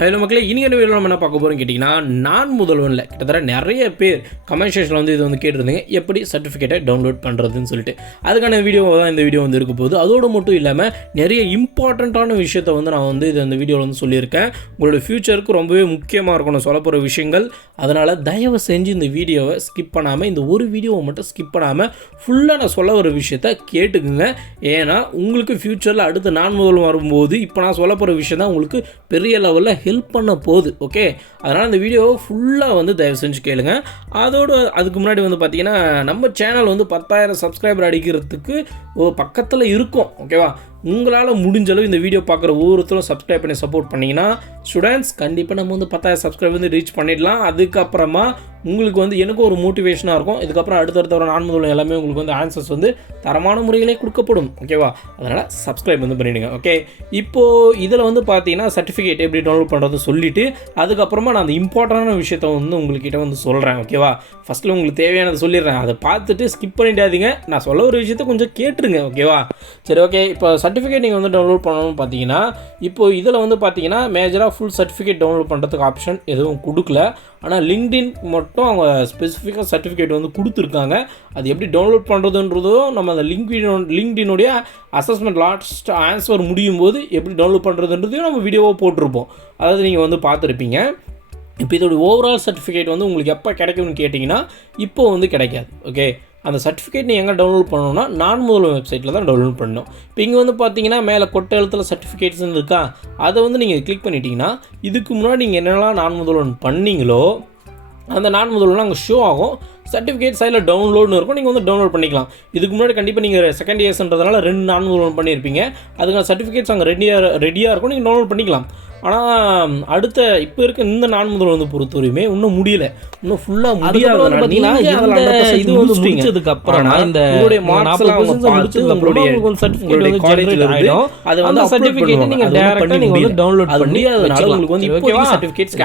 Hello மக்களே, இன்னைக்கு வீடியோவில் நம்ம என்ன பார்க்க போகிறோம் கேட்டிங்கன்னா, நான் முதல்வனில் கிட்டத்தட்ட நிறைய பேர் கமெண்ட் செக்ஷனில் வந்து இது வந்து கேட்டிருந்தீங்க, எப்படி சர்டிஃபிகேட்டை டவுன்லோட் பண்ணுறதுன்னு சொல்லிட்டு. அதுக்கான வீடியோ தான் இந்த வீடியோ வந்து இருக்க போகுது. அதோடு மட்டும் இல்லாமல் நிறைய இம்பார்ட்டண்ட்டான விஷயத்தை வந்து நான் வந்து இது அந்த வீடியோவில் வந்து சொல்லியிருக்கேன். உங்களோட ஃப்யூச்சருக்கு ரொம்பவே முக்கியமாக இருக்கணும் சொல்ல போகிற விஷயங்கள். அதனால் தயவு செஞ்சு இந்த வீடியோவை ஸ்கிப் பண்ணாமல், இந்த ஒரு வீடியோவை மட்டும் ஸ்கிப் பண்ணாமல் ஃபுல்லாக நான் சொல்ல வர விஷயத்த கேட்டுக்குங்க. ஏன்னா உங்களுக்கு ஃப்யூச்சரில் அடுத்து நான் முதல்வன் வரும்போது இப்போ நான் சொல்ல போகிற விஷயம் தான் உங்களுக்கு பெரிய லெவலில் ஹெல்ப் பண்ண போகுது. ஓகே, அதனால் இந்த வீடியோவை ஃபுல்லாக வந்து தயவு செஞ்சு கேளுங்க. அதுக்கு முன்னாடி வந்து பார்த்தீங்கன்னா, நம்ம சேனல் வந்து 10,000 சப்ஸ்கிரைபர் அடிக்கிறதுக்கு பக்கத்தில் இருக்கும். ஓகேவா, உங்களால் முடிஞ்சளவு இந்த வீடியோ பார்க்குற ஒவ்வொருத்தரும் சப்ஸ்கிரைப் பண்ணி சப்போர்ட் பண்ணிங்கன்னா ஸ்டூடெண்ட்ஸ் கண்டிப்பாக நம்ம வந்து 10,000 சப்ஸ்கிரைப் வந்து ரீச் பண்ணிடலாம். அதுக்கப்புறமா உங்களுக்கு வந்து எனக்கும் ஒரு மோட்டிவேஷனாக இருக்கும். இதுக்கப்புறம் அடுத்தடுத்த ஒரு நான் முதல்வன் எல்லாமே உங்களுக்கு வந்து ஆன்சர்ஸ் வந்து தரமான முறையிலே கொடுக்கப்படும். ஓகேவா, அதனால் சப்ஸ்கிரைப் வந்து பண்ணிவிடுங்க. ஓகே, இப்போது இதில் வந்து பார்த்தீங்கன்னா சர்டிஃபிகேட் எப்படி டவுன்லோட் பண்ணுறது சொல்லிவிட்டு அதுக்கப்புறமா நான் அந்த இம்பார்ட்டண்டான விஷயத்தை வந்து உங்கள்கிட்ட வந்து சொல்கிறேன். ஓகேவா, ஃபஸ்ட்டில் உங்களுக்கு தேவையானதை சொல்லிடுறேன், அதை பார்த்துட்டு ஸ்கிப் பண்ணிடாதீங்க. நான் சொல்ல ஒரு விஷயத்தை கொஞ்சம் கேட்டுருங்க. ஓகேவா, சரி. ஓகே, இப்போ சர்டிஃபிகேட் நீங்கள் வந்து டவுன்லோட் பண்ணணும்னு பார்த்தீங்கன்னா, இப்போது இதில் வந்து பார்த்தீங்கன்னா மேஜராக ஃபுல் சர்டிஃபிகேட் டவுன்லோட் பண்ணுறதுக்கு ஆப்ஷன் எதுவும் கொடுக்கல. ஆனால் லிங்க்டின் மட்டும் அவங்க ஸ்பெசிஃபிக்காக சர்டிஃபிகேட் வந்து கொடுத்துருக்காங்க. அது எப்படி டவுன்லோட் பண்ணுறதுன்றதும் நம்ம அந்த லிங்க்டினுடைய அசஸ்மெண்ட் லாஸ்ட் ஆன்சர் முடியும் போது எப்படி டவுன்லோட் பண்ணுறதுன்றதையும் நம்ம வீடியோவாக போட்டிருப்போம். அதாவது நீங்கள் வந்து பார்த்துருப்பீங்க. இப்போ இதோடைய ஓவரால் சர்டிஃபிகேட் வந்து உங்களுக்கு எப்போ கிடைக்கும்னு கேட்டிங்கன்னா, இப்போது வந்து கிடைக்காது. ஓகே, அந்த சர்டிஃபிகேட் நீங்கள் எங்கே டவுன்லோட் பண்ணணும்னா நான் முதல்வன் வெப்சைட்டில் தான் டவுன்லோட் பண்ணணும். இப்போ இங்கே வந்து பார்த்தீங்கன்னா மேலே கொட்டை எழுத்தில் சர்டிஃபிகேட்ஸ்னு இருக்கா, அதை வந்து நீங்கள் கிளிக் பண்ணிட்டீங்கன்னா இதுக்கு முன்னாடி நீங்கள் என்னெல்லாம் நான் முதல்வன் பண்ணீங்களோ அந்த நான் முதல்வன் அங்கே ஷோ ஆகும். சர்டிஃபிகேட் சைடில் டவுன்லோட்னு இருக்கும், நீங்கள் வந்து டவுன்லோட் பண்ணிக்கலாம். இதுக்கு முன்னாடி கண்டிப்பாக நீங்கள் செகண்ட் இயர்ஸ்ன்றதுனால 2 நான் முதல்வன் பண்ணியிருப்பீங்க. அதுக்கான சர்டிஃபிகேட்ஸ் அங்கே ரெடியாக இருக்கும், நீங்கள் டவுன்லோட் பண்ணிக்கலாம். ஆனால் அடுத்த இப்போ இருக்க இந்த நான் முதல்வன் வந்து பொறுத்தவரையுமே இன்னும் முடியல, இன்னும் ஃபுல்லாக முடியாது. இது வந்து முடிச்சதுக்கு அப்புறம் இந்த அதை வந்து சர்டிஃபிகேட் நீங்கள் டைரக்டாக நீங்கள் வந்து டவுன்லோட் பண்ணி அதனால உங்களுக்கு வந்து இப்போ சர்டிஃபிகேட்ஸ்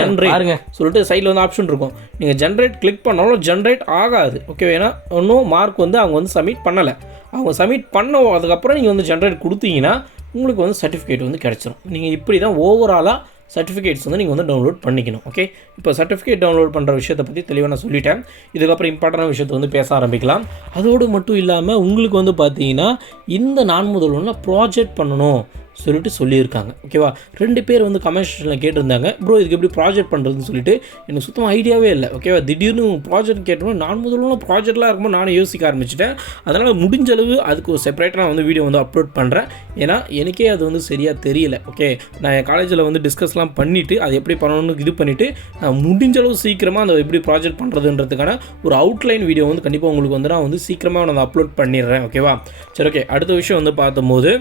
ஜெனரேட் சொல்லிட்டு சைடில் வந்து ஆப்ஷன் இருக்கும். நீங்கள் ஜென்ரேட் கிளிக் பண்ணாலும் ஜென்ரேட் ஆகாது. ஓகே, ஏன்னா இன்னும் மார்க் வந்து அவங்க வந்து சப்மிட் பண்ணலை. அவங்க சப்மிட் பண்ண அதுக்கப்புறம் நீங்கள் வந்து ஜென்ரேட் கொடுத்தீங்கன்னா உங்களுக்கு வந்து சர்டிஃபிகேட் வந்து கிடச்சிரும். நீங்கள் இப்படி தான் ஓவராலாக சர்டிஃபிகேட்ஸ் வந்து நீங்கள் வந்து டவுன்லோட் பண்ணிக்கணும். ஓகே, இப்போ சர்டிஃபிகேட் டவுன்லோட் பண்ணுற விஷயத்தை பற்றி தெளிவாக நான் சொல்லிட்டேன். இதுக்கப்புறம் இம்பார்ட்டண்டான விஷயத்தை வந்து பேச ஆரம்பிக்கலாம். அதோடு மட்டும் இல்லாமல் உங்களுக்கு வந்து பார்த்தீங்கன்னா இந்த நான் முதல்வனில் ப்ராஜெக்ட் பண்ணணும் சொல்லிட்டு சொல்லியிருக்காங்க. ஓகேவா, 2 பேர் வந்து கமெண்ட் செக்ஷனில் கேட்டிருந்தாங்க, ப்ரோ இதுக்கு எப்படி ப்ராஜெக்ட் பண்ணுறதுன்னு சொல்லிட்டு. எனக்கு சுத்தமாக ஐடியாவே இல்லை. ஓகேவா, திடீர்னு ப்ராஜெக்ட் கேட்டோம்னா நான் முதல்வன் ப்ராஜெக்ட்லாம் இருக்கும்போது நானும் யோசிக்க ஆரம்பிச்சிட்டேன். அதனால் முடிஞ்சளவு அதுக்கு ஒரு செப்பரேட்டாக நான் வந்து வீடியோ வந்து அப்லோட் பண்ணுறேன். ஏன்னா எனக்கே அது வந்து சரியாக தெரியல. ஓகே, நான் என் காலேஜில் வந்து டிஸ்கஸ்லாம் பண்ணிவிட்டு அது எப்படி பண்ணணும்னு இது பண்ணிவிட்டு நான் முடிஞ்சளவு சீக்கிரமாக அந்த எப்படி ப்ராஜெக்ட் பண்ணுறதுன்றதுக்கான ஒரு அவுட்லைன் வீடியோ வந்து கண்டிப்பாக உங்களுக்கு வந்து நான் வந்து சீக்கிரமாக நான் அப்லோட் பண்ணிடுறேன். ஓகேவா, சரி. ஓகே, அடுத்த விஷயம் வந்து பார்த்தம்போது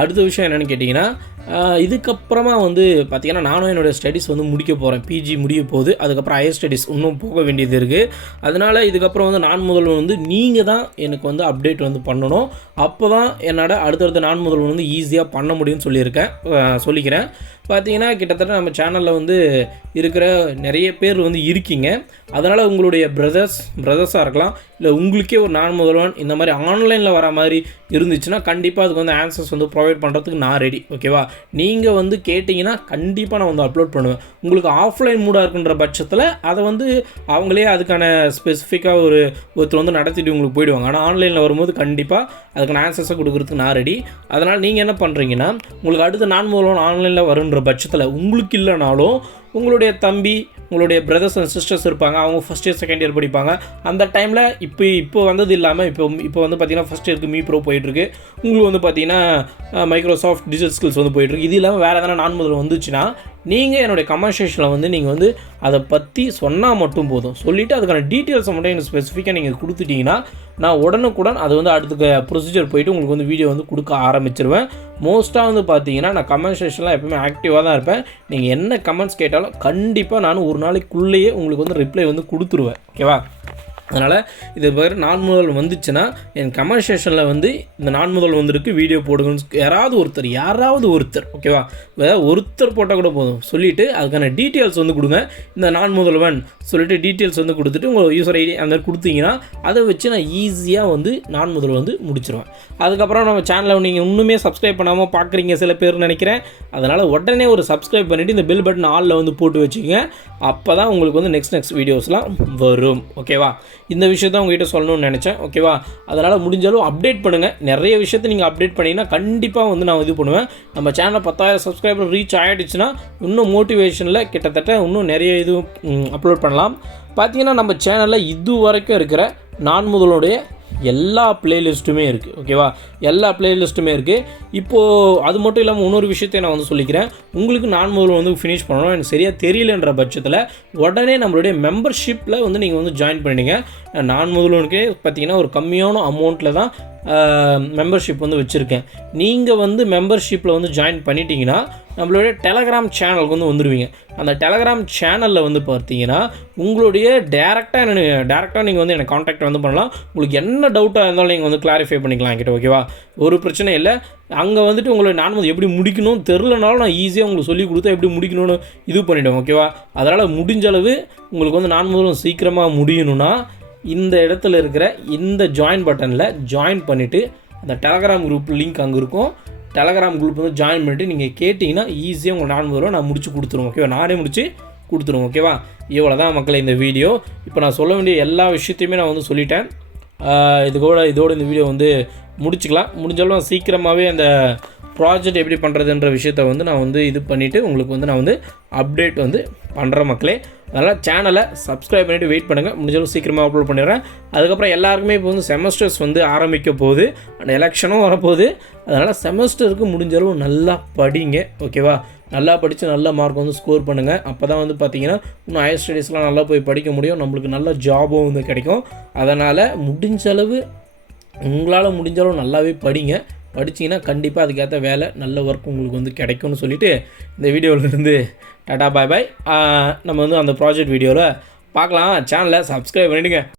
அடுத்த விஷயம் என்னென்னு கேட்டிங்கன்னா, இதுக்கப்புறமா வந்து பார்த்திங்கன்னா நானும் என்னோடய ஸ்டடீஸ் வந்து முடிக்க போகிறேன். பிஜி முடிய போகுது. அதுக்கப்புறம் ஹையர் ஸ்டடீஸ் இன்னும் போக வேண்டியது இருக்குது. அதனால் இதுக்கப்புறம் வந்து நான் முதல்வன் வந்து நீங்கள் தான் எனக்கு வந்து அப்டேட் வந்து பண்ணணும். அப்போ தான் என்னோட அடுத்தடுத்த நான் முதல்வன் வந்து ஈஸியாக பண்ண முடியும்னு சொல்லிக்கிறேன். பார்த்தீங்கன்னா கிட்டத்தட்ட நம்ம சேனலில் வந்து இருக்கிற நிறைய பேர் வந்து இருக்கீங்க. அதனால் உங்களுடைய பிரதர்ஸாக இருக்கலாம், இல்லை உங்களுக்கே ஒரு நான் முதல்வன் இந்த மாதிரி ஆன்லைனில் வர மாதிரி இருந்துச்சுன்னா கண்டிப்பாக அதுக்கு வந்து ஆன்சர்ஸ் வந்து ப்ரொவைட் பண்ணுறதுக்கு நான் ரெடி. ஓகேவா, நீங்கள் வந்து கேட்டிங்கன்னா கண்டிப்பாக நான் வந்து அப்லோட் பண்ணுவேன். உங்களுக்கு ஆஃப்லைன் மூடாக இருக்குன்ற பட்சத்தில் அதை வந்து அவங்களே அதுக்கான ஸ்பெசிஃபிக்காக ஒருத்தர் வந்து நடத்திட்டு உங்களுக்கு போயிடுவாங்க. ஆனால் ஆன்லைனில் வரும்போது கண்டிப்பாக அதுக்கான ஆன்சர்ஸை கொடுக்குறதுக்கு நான் ரெடி. அதனால் நீங்கள் என்ன பண்ணுறீங்கன்னா, உங்களுக்கு அடுத்த நான் முதல்வன் ஆன்லைனில் வருன்ற பட்சத்தில் உங்களுக்கு இல்லைனாலும் உங்களுடைய தம்பி, உங்களுடைய பிரதர்ஸ் அண்ட் சிஸ்டர்ஸ் இருப்பாங்க, அவங்க ஃபஸ்ட் இயர் செகண்ட் இயர் படிப்பாங்க. அந்த டைமில் இப்போ வந்தது இல்லாமல் இப்போ வந்து பார்த்திங்கன்னா ஃபஸ்ட் இயருக்கு மீ ப்ரோ போயிட்டுருக்கு. உங்களுக்கு வந்து பார்த்திங்கன்னா மைக்ரோசாஃப்ட் டிஜிட்டல் ஸ்கில்ஸ் வந்து போயிட்டுருக்கு. இது இல்லாமல் வேறு எதனா நான் முதல்வன் வந்துச்சுன்னா நீங்கள் என்னுடைய கமெண்ட் செக்ஷனில் வந்து நீங்கள் வந்து அதை பற்றி சொன்னால் மட்டும் போதும். சொல்லிவிட்டு அதுக்கான டீட்டெயில்ஸை மட்டும் எனக்கு ஸ்பெசிஃபிக்காக நீங்கள் கொடுத்துட்டிங்கன்னா நான் உடனுக்குடன் அது வந்து அடுத்த ப்ரொசீஜர் போயிட்டு உங்களுக்கு வந்து வீடியோ வந்து கொடுக்க ஆரம்பிச்சிருவேன். மோஸ்ட்டாக வந்து பார்த்தீங்கன்னா நான் கமெண்ட் செக்ஷன்லாம் எப்பவுமே ஆக்டிவாக தான் இருப்பேன். நீங்கள் என்ன கமெண்ட்ஸ் கேட்டாலும் கண்டிப்பாக நான் ஒரு நாளைக்குள்ளேயே உங்களுக்கு வந்து ரிப்ளை வந்து கொடுத்துருவேன். ஓகேவா, அதனால் இது வேறு 4 முதல் வந்துச்சுன்னா என் கமெண்ட் செக்ஷனில் வந்து இந்த 4 முதல் வந்திருக்கு வீடியோ போடுங்கன்னு யாராவது ஒருத்தர் ஓகேவா, வேறு ஒருத்தர் போட்டால் கூட போதும், சொல்லிவிட்டு அதுக்கான டீட்டெயில்ஸ் வந்து கொடுங்க. இந்த 4 முதல்வன் சொல்லிட்டு டீட்டெயில்ஸ் வந்து கொடுத்துட்டு உங்கள் யூசர் ஐடி அந்த மாதிரி கொடுத்தீங்கன்னா அதை வச்சு நான் ஈஸியாக வந்து 4 முதல் வந்து முடிச்சிருவேன். அதுக்கப்புறம் நம்ம சேனலில் நீங்கள் இன்னுமே சப்ஸ்கிரைப் பண்ணாமல் பார்க்குறீங்க சில பேர் நினைக்கிறேன். அதனால் உடனே ஒரு சப்ஸ்கிரைப் பண்ணிவிட்டு இந்த பெல் பட்டன் ஆலில் வந்து போட்டு வச்சுக்கோங்க. அப்போ தான் உங்களுக்கு வந்து நெக்ஸ்ட் வீடியோஸ்லாம் வரும். ஓகேவா, இந்த விஷயத்தை உங்கள்கிட்ட சொல்லணும்னு நினச்சேன். ஓகேவா, அதனால் முடிஞ்சாலும் அப்டேட் பண்ணுங்கள். நிறைய விஷயத்தை நீங்கள் அப்டேட் பண்ணிங்கன்னா கண்டிப்பாக வந்து நான் இது பண்ணுவேன். நம்ம சேனலில் 10,000 சப்ஸ்கிரைபர் ரீச் ஆகிடுச்சுன்னா இன்னும் மோட்டிவேஷனில் கிட்டத்தட்ட இன்னும் நிறைய இது அப்லோட் பண்ணலாம். பார்த்தீங்கன்னா நம்ம சேனலில் இது வரைக்கும் இருக்கிற 4 முதலுடைய எல்லா பிளேலிஸ்ட்டுமே இருக்குது. ஓகேவா, எல்லா பிளேலிஸ்ட்டுமே இருக்குது. இப்போது அது மட்டும் இல்லாமல் இன்னொரு விஷயத்தையும் நான் வந்து சொல்லிக்கிறேன். உங்களுக்கு 4 முதல் வந்து ஃபினிஷ் பண்ணணும் எனக்கு சரியாக தெரியலன்ற பட்சத்தில் உடனே நம்மளுடைய மெம்பர்ஷிப்பில் வந்து நீங்கள் வந்து ஜாயின் பண்ணிடுங்க. 4 முதலுக்கே பார்த்தீங்கன்னா ஒரு கம்மியான அமௌண்ட்டில் தான் மெம்பர்ஷிப் வந்து வச்சுருக்கேன். நீங்கள் வந்து மெம்பர்ஷிப்பில் வந்து ஜாயின் பண்ணிட்டீங்கன்னா நம்மளுடைய டெலகிராம் சேனலுக்கு வந்து வந்துடுவீங்க. அந்த டெலகிராம் சேனலில் வந்து பார்த்தீங்கன்னா உங்களுடைய டேரெக்டாக நீங்கள் வந்து எனக்கு காண்டாக்ட் வந்து பண்ணலாம். உங்களுக்கு என்ன டவுட்டாக இருந்தாலும் நீங்கள் வந்து கிளாரிஃபை பண்ணிக்கலாம் என்கிட்ட. ஓகேவா, ஒரு பிரச்சனை இல்லை. அங்கே வந்துட்டு உங்களை 4 முதல் எப்படி முடிக்கணும் தெரிலனாலும் நான் ஈஸியாக உங்களுக்கு சொல்லி கொடுத்தா எப்படி முடிக்கணும்னு இது பண்ணிவிடுவேன். ஓகேவா, அதனால் முடிஞ்ச அளவு உங்களுக்கு வந்து 4 முதலும் சீக்கிரமாக முடியணும்னா இந்த இடத்துல இருக்கிற இந்த ஜாயின் பட்டனில் ஜாயின் பண்ணிவிட்டு அந்த டெலகிராம் குரூப் லிங்க் அங்கே இருக்கும். டெலகிராம் குரூப் வந்து ஜாயின் பண்ணிவிட்டு நீங்கள் கேட்டிங்கன்னா ஈஸியாக உங்கள் 4 முதல் நான் முடிச்சு கொடுத்துருவோம். ஓகேவா, நானே முடிச்சு கொடுத்துருவோம். ஓகேவா, இவ்வளோ தான் மக்களை இந்த வீடியோ. இப்போ நான் சொல்ல வேண்டிய எல்லா விஷயத்தையுமே நான் வந்து சொல்லிட்டேன். இதோட இந்த வீடியோ வந்து முடிச்சுக்கலாம். முடிஞ்சாலும் சீக்கிரமாகவே அந்த ப்ராஜெக்ட் எப்படி பண்ணுறதுன்ற விஷயத்தை வந்து நான் வந்து இது பண்ணிவிட்டு உங்களுக்கு வந்து நான் வந்து அப்டேட் வந்து பண்ணுறேன் மக்களே. அதனால் சேனலை சப்ஸ்கிரைப் பண்ணிவிட்டு வெயிட் பண்ணுங்கள். முடிஞ்சாலும் சீக்கிரமாக அப்லோட் பண்ணிடுறேன். அதுக்கப்புறம் எல்லாருக்குமே இப்போ வந்து செமஸ்டர்ஸ் வந்து ஆரம்பிக்க போகுது, அந்த எலெக்ஷனும் வரப்போகுது. அதனால் செமஸ்டருக்கு முடிஞ்சாலும் நல்லா படிங்க. ஓகேவா, நல்லா படித்து நல்ல மார்க் வந்து ஸ்கோர் பண்ணுங்கள். அப்போ தான் வந்து பார்த்திங்கன்னா இன்னும் ஹையர் ஸ்டடீஸ்லாம் நல்லா போய் படிக்க முடியும், நம்மளுக்கு நல்ல ஜாபும் வந்து கிடைக்கும். அதனால் முடிஞ்சளவு உங்களால் முடிஞ்சாலும் நல்லாவே படிங்க. படிச்சிங்கன்னா கண்டிப்பாக அதுக்கேற்ற வேலை நல்ல ஒர்க் உங்களுக்கு வந்து கிடைக்கும்னு சொல்லிவிட்டு இந்த வீடியோவிலேருந்து டாடா பாய் பாய். நம்ம வந்து அந்த ப்ராஜெக்ட் வீடியோவில் பார்க்கலாம். சேனலை சப்ஸ்கிரைப் பண்ணிவிடுங்க.